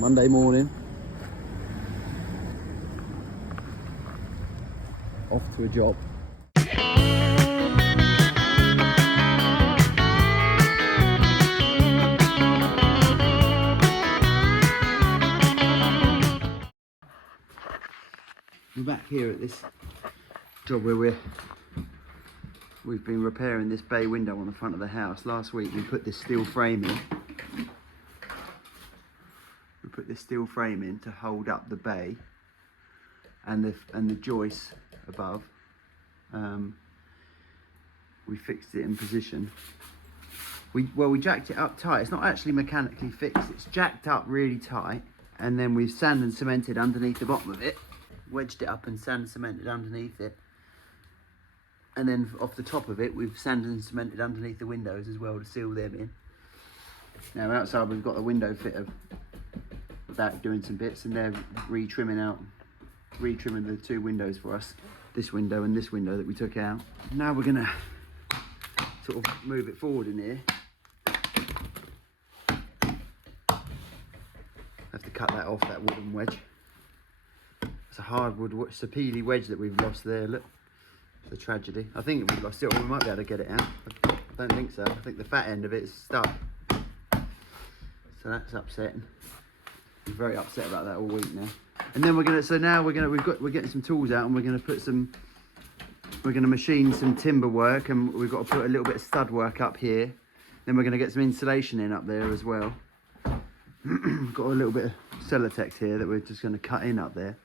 Monday morning. Off to a job. We're back here at this job where we've been repairing this bay window on the front of the house. Last week we put this steel frame in. We put this steel frame in to hold up the bay and the joists above. We fixed it in position. We jacked it up tight. It's not actually mechanically fixed. It's jacked up really tight, and then we've sand and cemented underneath the bottom of it. Wedged it up and sand and cemented underneath it, and then off the top of it we've sand and cemented underneath the windows as well to seal them in. Now outside we've got the window fitter back doing some bits, and they're retrimming the two windows for us, this window and this window that we took out. Now we're gonna sort of move it forward in here. Have to cut that off, that wooden wedge. It's a hardwood, it's a peely wedge that we've lost there, look. It's a tragedy. I think we've lost it, or we might be able to get it out. I don't think so. I think the fat end of it is stuck. So that's upsetting. I'm very upset about that all week now. And then we're getting some tools out, and we're gonna machine some timber work, and we've got to put a little bit of stud work up here. Then we're gonna get some insulation in up there as well. We've got a little bit of Celotex here that we're just gonna cut in up there.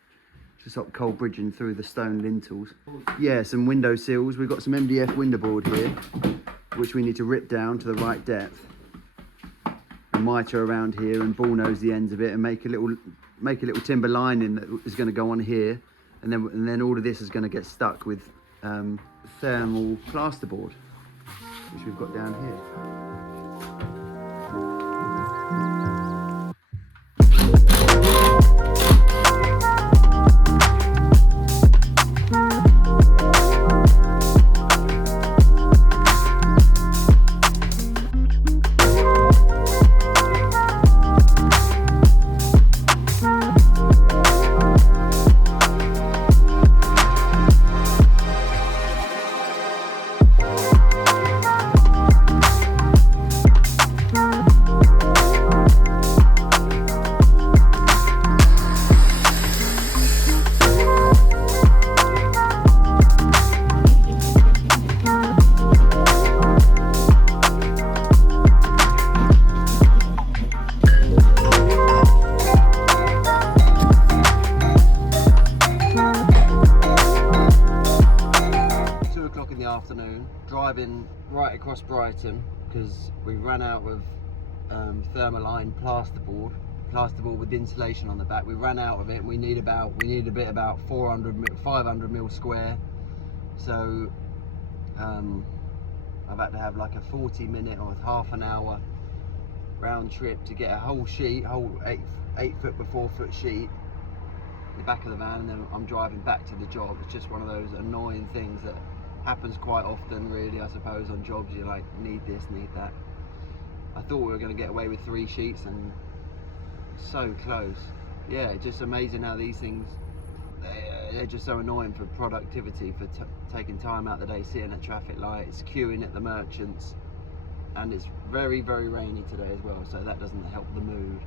Just up cold bridging through the stone lintels. Yeah, some window sills. We've got some MDF window board here, which we need to rip down to the right depth. And mitre around here and bullnose the ends of it and make a little timber lining that is going to go on here, and then all of this is going to get stuck with thermal plasterboard, which we've got down here. Afternoon, driving right across Brighton because we ran out of Thermaline plasterboard with insulation on the back. We ran out of it, and we need a bit about 500 mil square. So I've had to have like a 40-minute or half an hour round trip to get a whole 8 foot by 4 foot sheet in the back of the van, and then I'm driving back to the job. It's just one of those annoying things that happens quite often, really, I suppose, on jobs. You like, need this, need that. I thought we were going to get away with 3 sheets, and so close. Yeah, just amazing how these things, they're just so annoying for productivity, for taking time out of the day, sitting at traffic lights, queuing at the merchants. And it's very, very rainy today as well, so that doesn't help the mood.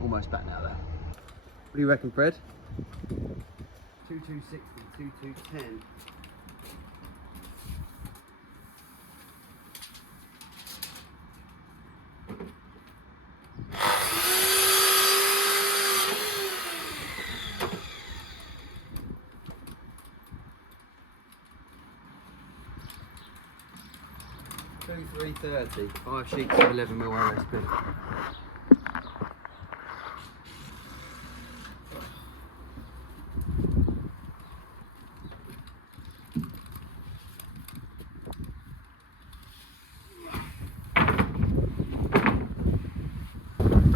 Almost back now though. What do you reckon, Fred? 2260, 2210. $330, 5 sheets of 11mm OSB.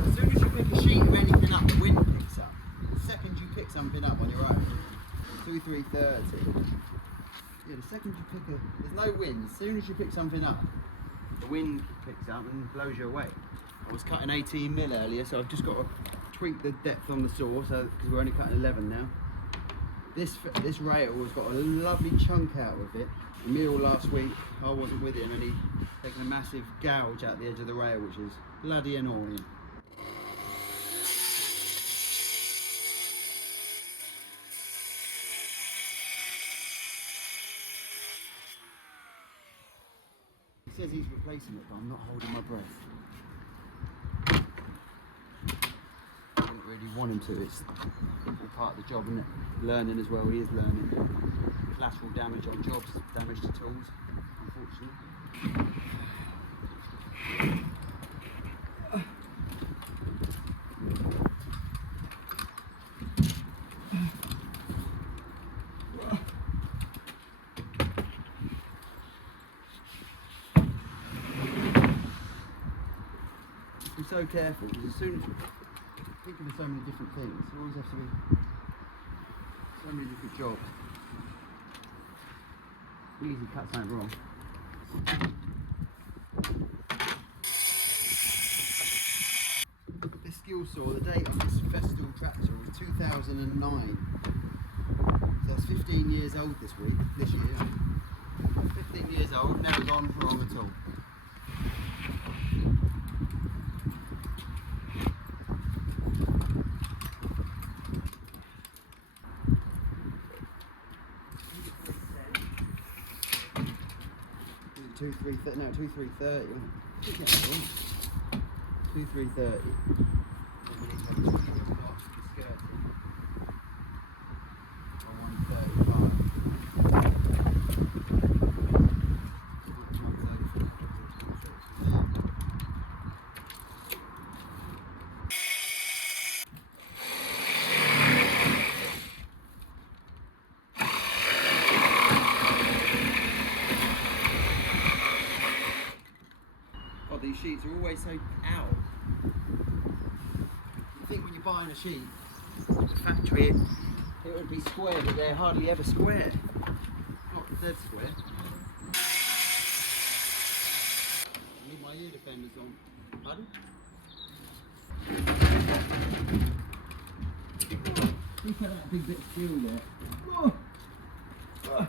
As soon as you pick a sheet of anything up, the wind picks up. The second you pick something up on your own, 330. Yeah, the second you pick there's no wind. As soon as you pick something up, the wind picks up and blows you away. I was cutting 18mm earlier, so I've just got to tweaked the depth on the saw, so because we're only cutting 11 now. This rail has got a lovely chunk out with it. Emil last week, I wasn't with him, and he taken a massive gouge out the edge of the rail, which is bloody annoying. He says he's replacing it, but I'm not holding my breath. I don't really want him to. It's all part of the job, isn't it? Learning as well. He is learning. Collateral damage on jobs, damage to tools, unfortunately. Be so careful, because as soon as you're thinking of so many different things, you always have to be so many different jobs. Easy cut something wrong. This skill saw, the date on this Festool tractor was 2009. So it's 15 years old this year. 15 years old, never gone wrong at all. No, 2330. 2330. Oh, these sheets are always so out. You think when you're buying a sheet, the factory, it would be square, but they're hardly ever square. Not dead square. I need my ear defenders on. Pardon? Look at that big bit of steel there. Oh. Oh.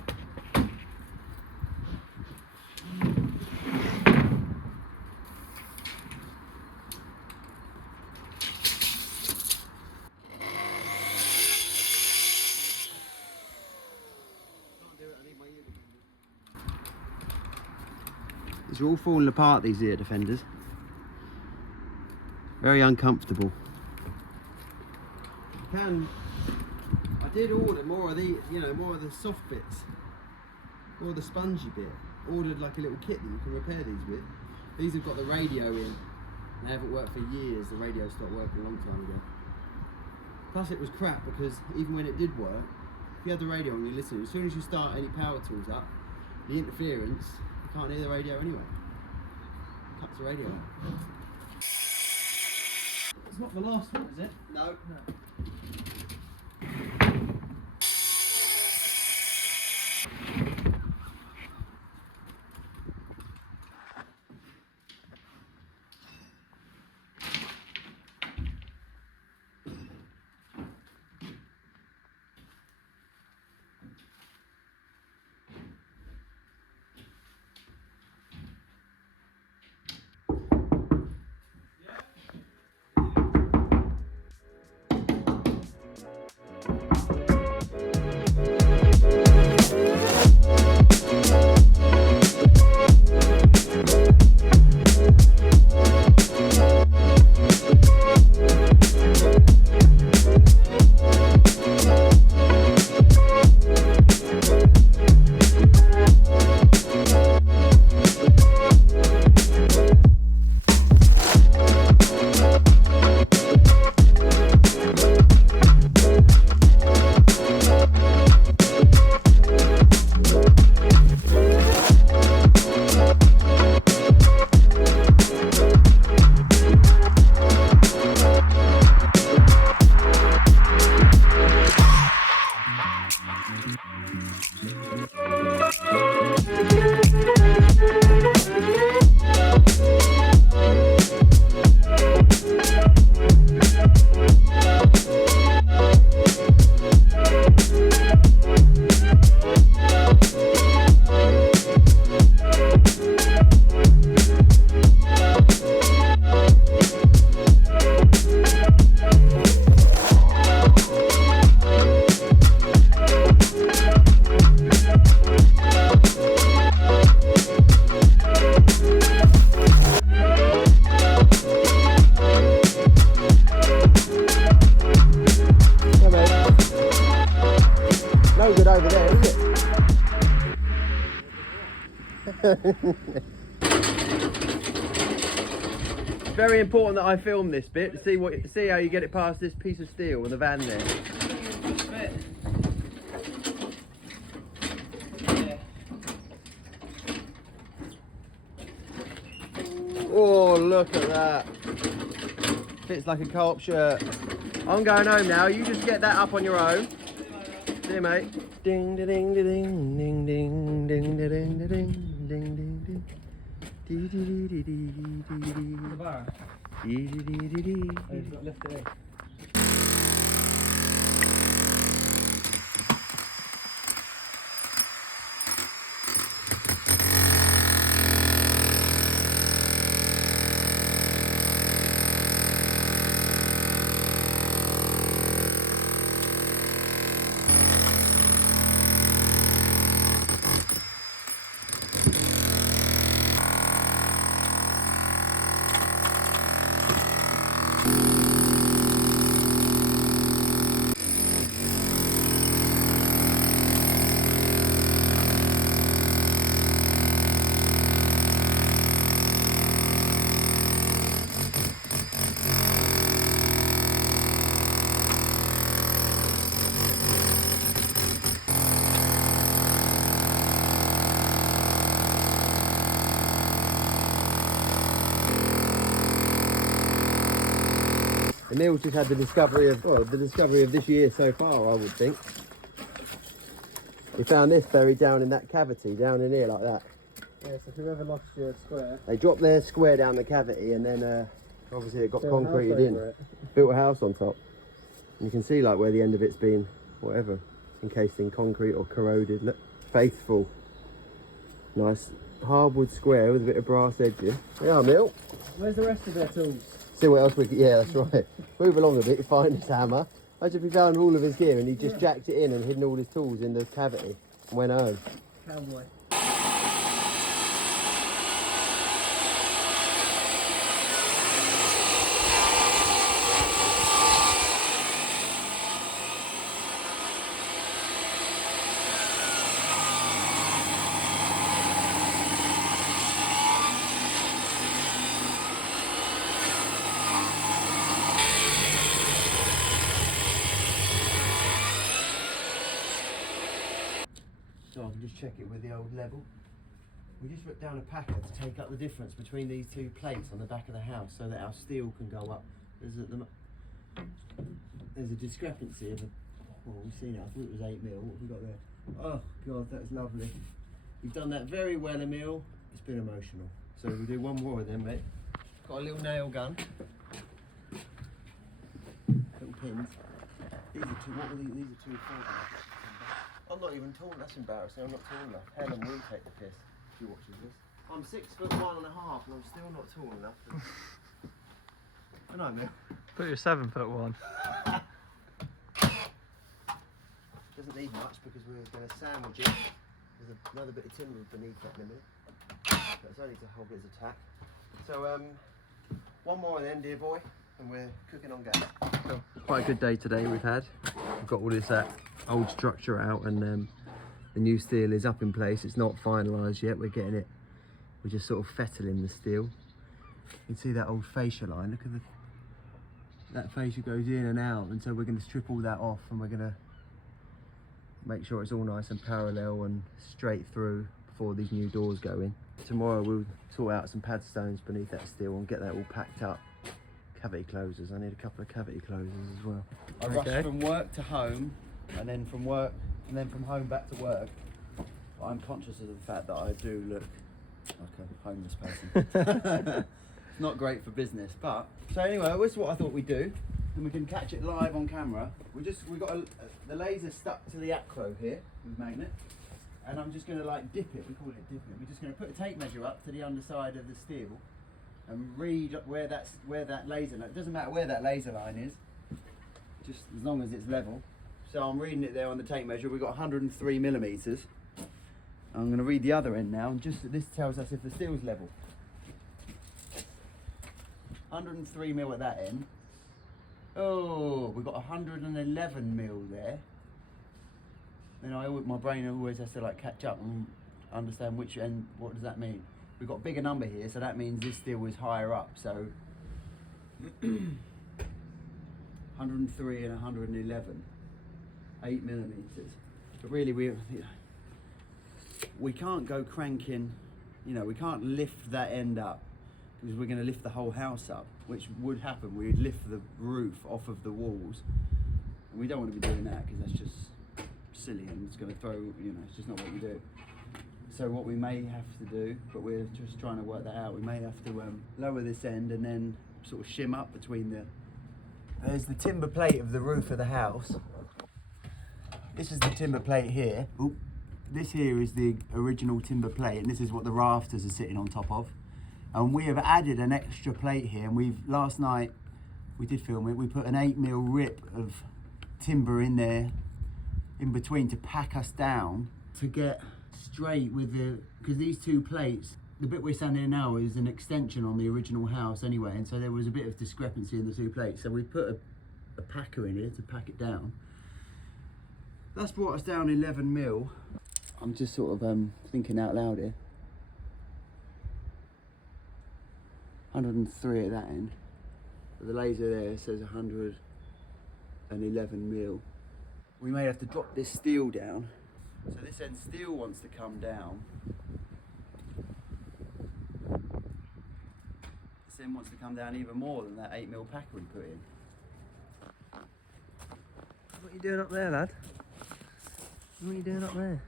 These are all falling apart, these ear defenders. Very uncomfortable. I did order more of the, more of the soft bits, more of the spongy bit. Ordered like a little kit that you can repair these with. These have got the radio in. They haven't worked for years. The radio stopped working a long time ago. Plus it was crap because even when it did work, if you had the radio on, you listen. As soon as you start any power tools up, the interference, you can't hear the radio anyway. It cuts the radio out. It's not the last one, is it? No. No. It's very important that I film this bit to see how you get it past this piece of steel with the van there. Oh, look at that. Fits like a co-op shirt. I'm going home now. You just get that up on your own. See you, mate. Ding, da, ding, da, ding, ding, ding, ding, da, ding, da, ding, ding, ding, ding. Dee, dee, dee, dee, dee, dee, dee. Dee, dee, dee, dee, dee. Oh, you've got lift it in. Neil's just had the discovery of this year so far, I would think. We found this buried down in that cavity, down in here like that. Yeah, so whoever lost your square. They dropped their square down the cavity and then obviously it got concreted in. Built a house on top. And you can see like where the end of it's been, whatever, encased in concrete or corroded. Look, faithful. Nice hardwood square with a bit of brass edges. Yeah, Mill. Where's the rest of their tools? See what else we could, yeah, that's right. Move along a bit, you find his hammer. Imagine if we found all of his gear and he just jacked it in and hidden all his tools in the cavity and went home. Cowboy. So I can just check it with the old level. We just ripped down a packer to take up the difference between these two plates on the back of the house so that our steel can go up. There's a discrepancy of well, we've seen it, I thought it was 8 mil. What have we got there? Oh God, that's lovely. We've done that very well, Emil. It's been emotional. So we'll do one more of them, mate. Got a little nail gun. Little pins. These are two, what were these? These are 2 4. I'm not even tall, that's embarrassing, I'm not tall enough. Helen will take the piss if she watches this. I'm 6'1.5" and I'm still not tall enough. I know, Mill. But you're 7'1". Doesn't need much because we're going to sandwich it. There's another bit of timber beneath that in a minute. But it's only to hold it as a tack. So one more then, dear boy, and we're cooking on gas. Cool. Quite a good day today we've had. We've got all this old structure out and the new steel is up in place. It's not finalised yet, we're getting it. We're just sort of fettling the steel. You can see that old fascia line, look at that fascia goes in and out, and so we're going to strip all that off and we're going to make sure it's all nice and parallel and straight through before these new doors go in. Tomorrow we'll sort out some pad stones beneath that steel and get that all packed up. Cavity closers, I need a couple of cavity closers as well. I rushed from work to home and then from work and then from home back to work. But I'm conscious of the fact that I do look like a homeless person. It's not great for business, but so anyway, this is what I thought we'd do, and we can catch it live on camera. We got the laser stuck to the acro here with magnet, and I'm just going to like dip it. We call it dipping. We're just going to put a tape measure up to the underside of the steel and read where that laser line. It doesn't matter where that laser line is, just as long as it's level. So I'm reading it there on the tape measure. We've got 103 millimeters. I'm going to read the other end now, and just this tells us if the steel's level. 103 mil at that end. Oh, we've got 111 mil there. Then my brain always has to like catch up and understand which end. What does that mean? We've got a bigger number here, so that means this steel is higher up. So 103 and 111, 8 millimeters. But really, we can't go cranking. You know, we can't lift that end up because we're going to lift the whole house up, which would happen. We'd lift the roof off of the walls, and we don't want to be doing that because that's just silly and it's going to throw. You know, it's just not what we do. So what we may have to do, but we're just trying to work that out, we may have to lower this end and then sort of shim up between the... There's the timber plate of the roof of the house. This is the timber plate here. Oop. This here is the original timber plate, and this is what the rafters are sitting on top of. And we have added an extra plate here, and last night, we did film it, we put an 8mm rip of timber in there, in between, to pack us down, to get straight with because these two plates, the bit we're standing in now is an extension on the original house anyway, and so there was a bit of discrepancy in the two plates, so we put a packer in here to pack it down. That's brought us down 11mm. I'm just sort of thinking out loud here. 103 at that end, but the laser there says 111mm. We may have to drop this steel down. So this end still wants to come down. This end wants to come down even more than that 8mm packer we put in. What are you doing up there, lad? What are you doing up there?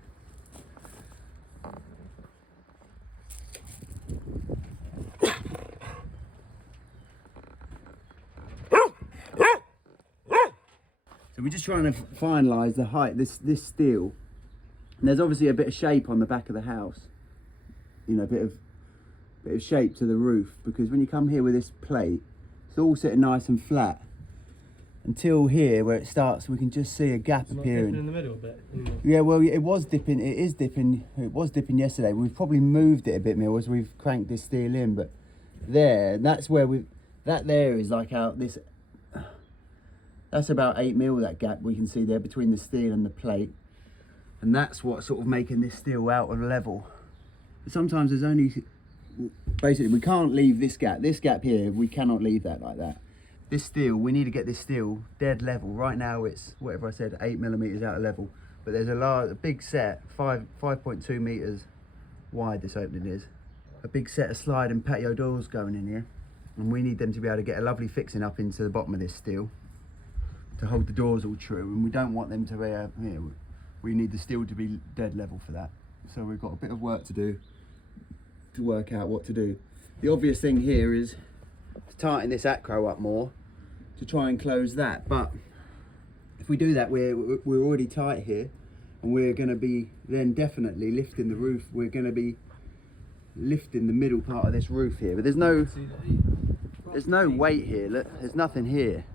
So we're just trying to finalise the height, this steel. And there's obviously a bit of shape on the back of the house. You know, a bit of shape to the roof, because when you come here with this plate, it's all sitting nice and flat. Until here, where it starts, we can just see a gap appearing. In the middle a bit. Yeah, well, it was dipping. It is dipping. It was dipping yesterday. We've probably moved it a bit more as we've cranked this steel in. But that's where that there is like out this. That's about 8mm, that gap we can see there between the steel and the plate. And that's what's sort of making this steel out of level. But sometimes there's only, basically we can't leave this gap here, we cannot leave that like that. This steel, we need to get this steel dead level. Right now it's, whatever I said, 8mm out of level. But there's a big set, 5.2 meters wide this opening is. A big set of slide and patio doors going in here. And we need them to be able to get a lovely fixing up into the bottom of this steel to hold the doors all true. And we don't want them to be, we need the steel to be dead level for that. So we've got a bit of work to do to work out what to do. The obvious thing here is to tighten this acro up more to try and close that. But if we do that, we're already tight here, and we're going to be then definitely lifting the roof. We're going to be lifting the middle part of this roof here. But there's no weight here. Look, there's nothing here.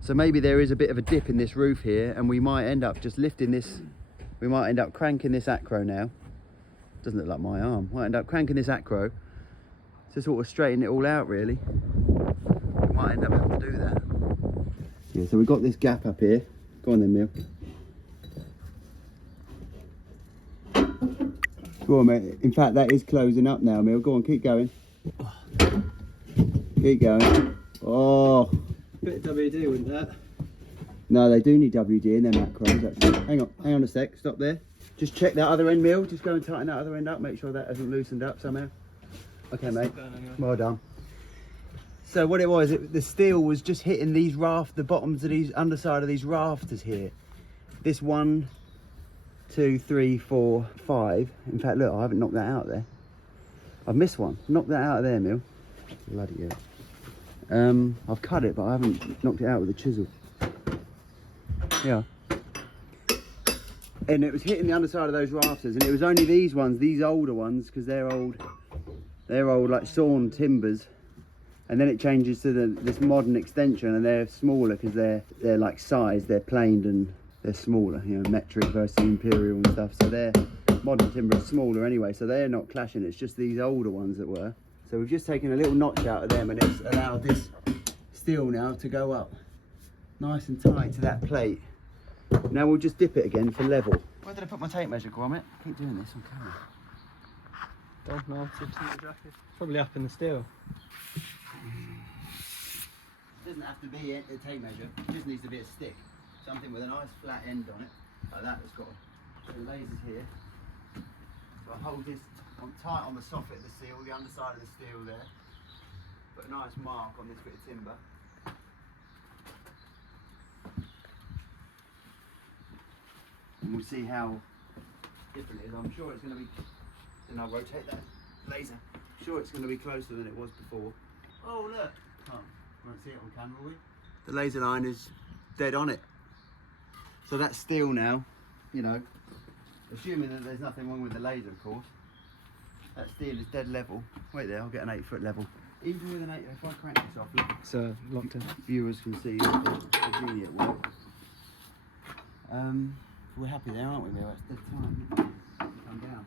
So maybe there is a bit of a dip in this roof here, and we might end up just lifting this. We might end up cranking this acro now. Doesn't look like my arm. Might end up cranking this acro to sort of straighten it all out, really. We might end up having to do that. Yeah, so we've got this gap up here. Go on then, Mill. Go on, mate. In fact, that is closing up now, Mill. Go on, keep going. Keep going. Oh. Bit of WD, wouldn't that? No, they do need WD in their macros, actually. Hang on a sec, stop there. Just check that other end, Mill. Just go and tighten that other end up, make sure that hasn't loosened up somehow. Okay, mate. Well done. So what it was, the steel was just hitting these the bottoms of these, underside of these rafters here. This 1, 2, 3, 4, 5. In fact, look, I haven't knocked that out there. I've missed one. Knock that out of there, Mill. Bloody hell. I've cut it, but I haven't knocked it out with a chisel. Yeah. And it was hitting the underside of those rafters, and it was only these ones, these older ones, because they're old like sawn timbers. And then it changes to this modern extension, and they're smaller because they're like size, they're planed and they're smaller, you know, metric versus imperial and stuff. So their modern timber is smaller anyway, so they're not clashing. It's just these older ones that were. So we've just taken a little notch out of them, and it's allowed this steel now to go up nice and tight to that plate. Now we'll just dip it again for level. Where did I put my tape measure, Gromit? I keep doing this on camera. Oh, no, it's probably up in the steel. It doesn't have to be a tape measure, it just needs to be a stick. Something with a nice flat end on it, like that. It's got the lasers here. So I hold this on tight on the soffit of the steel, the underside of the steel there. Put a nice mark on this bit of timber. And we'll see how different it is. I'm sure it's going to be, and I'll rotate that laser. I'm sure it's going to be closer than it was before. Oh look! Oh, won't see it on camera, will we? The laser line is dead on it. So that's steel now, you know, assuming that there's nothing wrong with the laser, of course. That steel is dead level. Wait there, I'll get an 8-foot level. Even with an 8, if I crank this off, look, So locked in. viewers can see the genie at work. We're happy there, aren't we, Leo? It's dead time. Come down.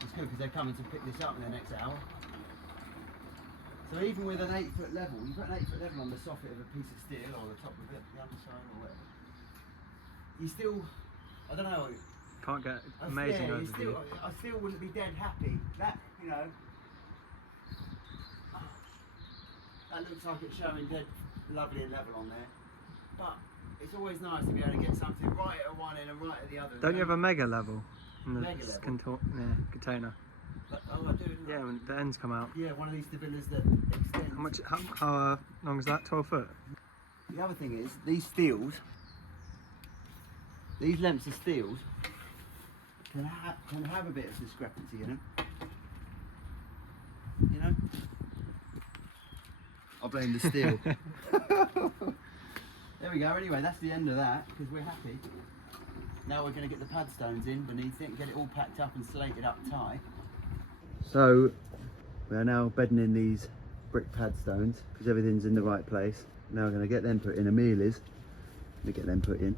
It's good because they're coming to pick this up in the next hour. So even with an 8-foot level, you put an 8-foot level on the soffit of a piece of steel or the top of it, the underside or whatever. You still, I don't know. Can't get amazing yeah, overview. I still wouldn't be dead happy. That, you know, that looks like it's showing dead lovely and level on there. But it's always nice to be able to get something right at one end and right at the other. Don't you have a mega level in the Mega level? container? Oh, I do. Yeah, when the ends come out. Yeah, one of these stabilizers that extends. How long is that? 12 foot? The other thing is, these steels, these lengths of steels, can have a bit of discrepancy in them. You know? I blame the steel. There we go, anyway, that's the end of that, because we're happy. Now we're going to get the pad stones in beneath it and get it all packed up and slated up tight. So, we are now bedding in these brick pad stones, because everything's in the right place. Now we're going to get them put in. Amelia's going to get them put in.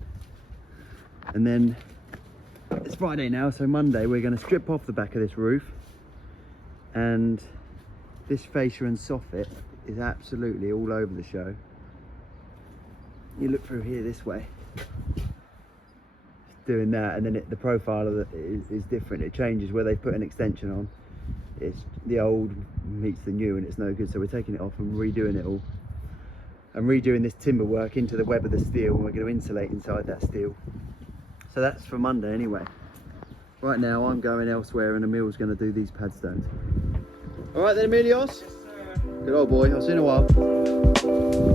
And then, it's Friday now, so Monday we're going to strip off the back of this roof. And this fascia and soffit is absolutely all over the show. You look through here this way, doing that, and then the profile of is different. It changes where they put an extension on. It's the old meets the new, and it's no good. So we're taking it off and redoing it all, and redoing this timber work into the web of the steel, and we're going to insulate inside that steel. So that's for Monday anyway. Right now I'm going elsewhere, and Emil's going to do these pad stones. All right then, Emilios. Yes, sir. Good old boy. I'll see you in a while.